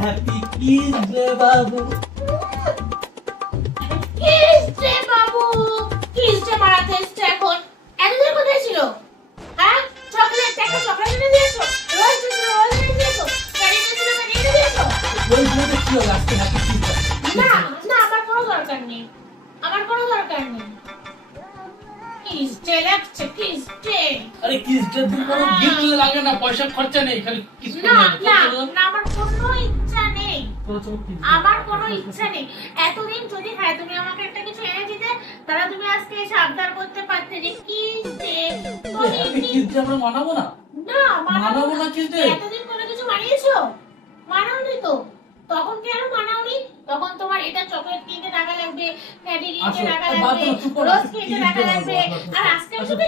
Happy kiss রে বাবু? Kiss রে বাবু? Kiss রে মারাতে এসছে এখন? এতদিন কোথায় ছিল? হ্যাঁ? চকলেট একটা চকলেট এনে দিয়েছ? রোজ দিয়েছ রোজ এনে দিয়েছ? ক্যারি এনে দিয়েছ? ওই বলে কি হলো? হ্যাপি কিস না না আমার কোনো দরকার নেই। আমার কোনো দরকার নেই। কিস ডে লাগছে কিস ডে আরে কিস ডে দিন কোনো গিফট লাগে না পয়সা খরচা নেই খালি কিস করে না দাও। না না আমার কোনো ইচ্ছা নেই চলো, চলো, kiss দাও। আমার কোনো ইচ্ছা নেই। এতদিন যদি হ্যাঁ তুমি আমাকে একটা কিছু এনে দিতে তাহলে তুমি আজকে এসে আবদার করতে পারতে যে কি আমরা মানাবো না? না মানাবো না। day? এতদিন কোনো কিছু মানিয়েছো? মানাওনি তো। তখন কেন মানাওনি? তখন তোমার এটা চকলেট কিনতে টাকা লাগবে ক্যাডি কিনতে টাকা লাগবে রোজ কিনতে টাকা লাগবে। আর আজকে শুধু।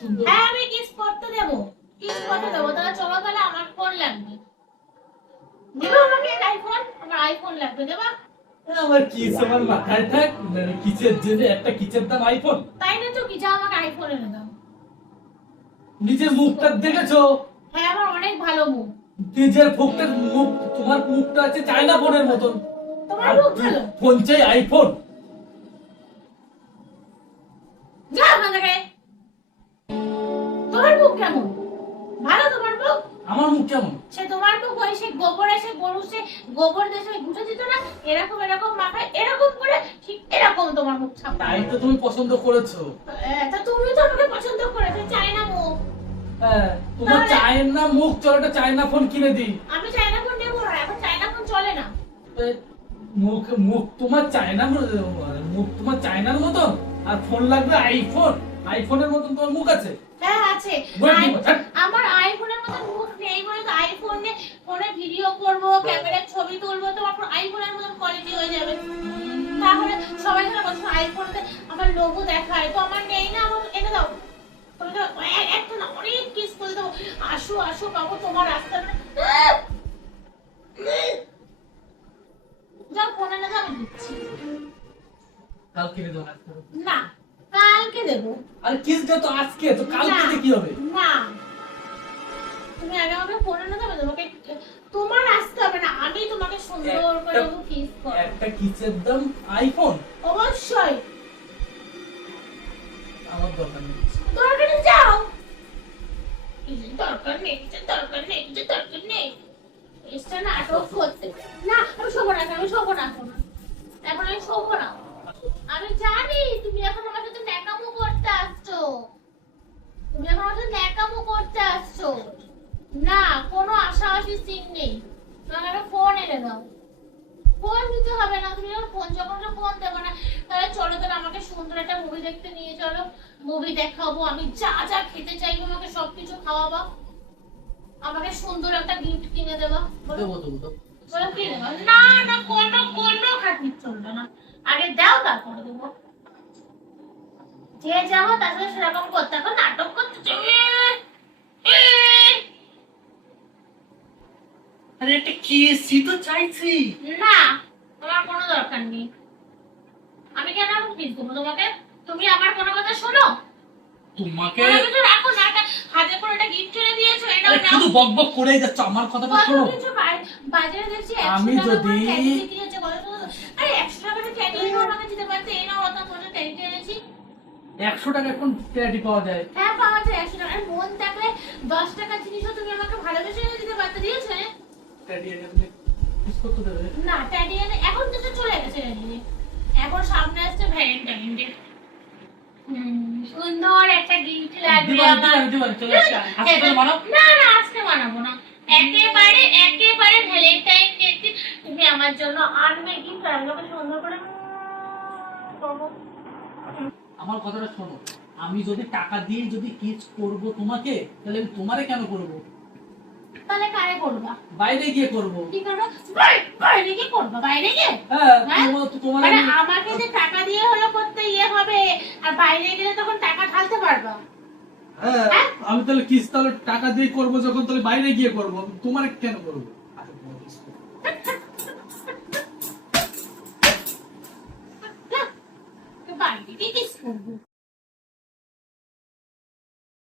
সুন্দর। হ্যাঁ আমি কিস করতে দেবো। কিস করতে দেবো তাহলে চলো তাহলে আমার ফোন লাগবে। দেবো আমাকে আইফোন আমার আইফোন লাগবে দেবা। আমার কিস আমার মাথায় থাক? কিসের জন্য? একটা কিসের দাম আইফোন তাই না তো কি যা আমাকে আইফোন এনে দাও। নিজের মুখটা দেখেছ? হ্যাঁ আমার অনেক ভালো মুখ। নিজের মুখটার মুখ তোমার মুখটা আছে চায়না ফোনের মতন। তোমার মুখ ভালো? ফোন চাই আইফোন যা ওখান তোমার মুখ কেমন? ভালো তোমার মুখ? আমার মুখ কেমন? সে তোমার মুখ ওই সে গোবর এসে গরু সে গোবর দেশে ঘুষে দিত না? এরকম এরকম মাথায় এরকম করে ঠিক এরকম তোমার মুখ ছাপা। তাই তো তুমি পছন্দ করেছ। তা তুমি তো আমাকে পছন্দ করেছ চাই না মুখ তোমার চায়না মুখ চলো চায়না ফোন কিনে দিই। আমি চাইনা ফোন নেব না এখন চাইনা ফোন চলে না। মুখ মুখ তোমার চায়না মুখ তোমার চায়নার মতন? আর ফোন লাগবে আইফোন আইফোনের মতন তোমার মুখ আছে? হ্যাঁ আছে বল কি আই- কথা? আমার আইফোনের মতো মুখ নেই বলে তো আইফোনে ফোনে ভিডিও করব ছবি তুলবো তো আমার আইফোনের মতো কোয়ালিটি হয়ে যাবে। তাহলে সবাই যেন বলছে আইফোনে আমার লোগো দেখায় তো আমার নেই না আমার এনে দাও। একটা না অনেক কিস করে দেবো আসো আসো বাবু তোমার রাস্তা যাও ফোন এনে দাও দিচ্ছি। কাল কিনে দেবো। না কালকে দেবো। আরে কিস ডে তো আজকে তো কাল না, কিনে কি হবে? না। তুমি আগে আমাকে ফোন এনে দেবে তোমাকে তোমার আসতে হবে না আমি তোমাকে সুন্দর করে কিস করব। একটা কিসের দাম? আইফোন অবশ্যই। আমার দরকার নেই দরকার নেই, যাও। দরকার নেই দরকার নেই দরকার নেই। এসটা নাটক করতে না আমি শোবো না আমি শোবো না এখন। এখন আমি শোবো না। আমি জানি তুমি এখন আমার সাথে ন্যাকামো করতে আসছো তুমি এখন আমার সাথে ন্যাকামো করতে আসছো না কোনো নেই। তোমাকে একটা ফোন এনে দাও। ফোন দিতে হবে না তুমি যখন ফোন যখন ফোন দেবো না তাহলে চলো তাহলে আমাকে সুন্দর একটা মুভি দেখতে নিয়ে চলো। মুভি দেখাবো আমি যা যা খেতে চাইব আমাকে সবকিছু খাওয়াবো। আমাকে সুন্দর একটা গিফট কিনে দেবো। বলো দেবো দেবো দেবো। বলো কি দেবো? না না কোনো কোনো খাতির চলবে না। আগে দাও তারপরে দেবো। যে যাব তার সাথে সেরকম করতে এখন নাটক করতে চাই। আরে একটা কেসি তো চাইছি। না তোমার কোনো দরকার নেই। আমি কেন এখন কিস দেবো তোমাকে? তুমি আমার কোনো কথা শোনো? তোমাকে কোনো কিছু রাখো না একটা হাতে করে একটা গিফট এনে দিয়েছ এটাও আরে শুধু বক বক করেই যাচ্ছ আমার কথাটা শোনো। বাজারে দেখছি আমি একশো টাকা যদি-। আরে একশো টাকার ট্যাডি আমাকে দিতে পারতে এই নাও অত ট্যাডি এনেছি। একশো টাকা এখন পাওয়া যায়। হ্যাঁ পাওয়া যায় একশো টাকা। মন থাকলে দশ টাকার জিনিসও তুমি আমাকে ভালোবেসে দিতে পারতে দিয়েছ হ্যাঁ? ট্যাডি এনে তুমি কিস করতে দেবে না ট্যাডি এখন তো চলে গেছে ট্যাডি এখন সামনে আসছে ভ্যালেন্টাইন ডে সুন্দর একটা গিফট লাগবে আমার? না না আজকে বানাবো না। একেবারে একেবারে ভ্যালেন্টাইন ডে তুমি আমার জন্য আনবে গিফট আর আমাকে সুন্দর করে আমার কথাটা শোনো। আমি যদি টাকা দিয়ে যদি কিস করব তোমাকে তাহলে আমি তোমারে কেন করব? তাহলে কারে করবা? বাইরে গিয়ে করব। কি করব? বাইরে গিয়ে করবা? বাইরে গিয়ে? হ্যাঁ হ্যাঁ? তোমার মানে আমি- আমাকে যে টাকা দিয়ে হলো করতে ইয়ে হবে আর বাইরে গেলে তখন টাকা ঢালতে পারবা? হ্যাঁ হ্যাঁ? আমি তাহলে কিস তাহলে টাকা দিয়ে করব যখন তাহলে বাইরে গিয়ে করব। তোমার কেন করব? বাইরে গিয়ে কিস করব।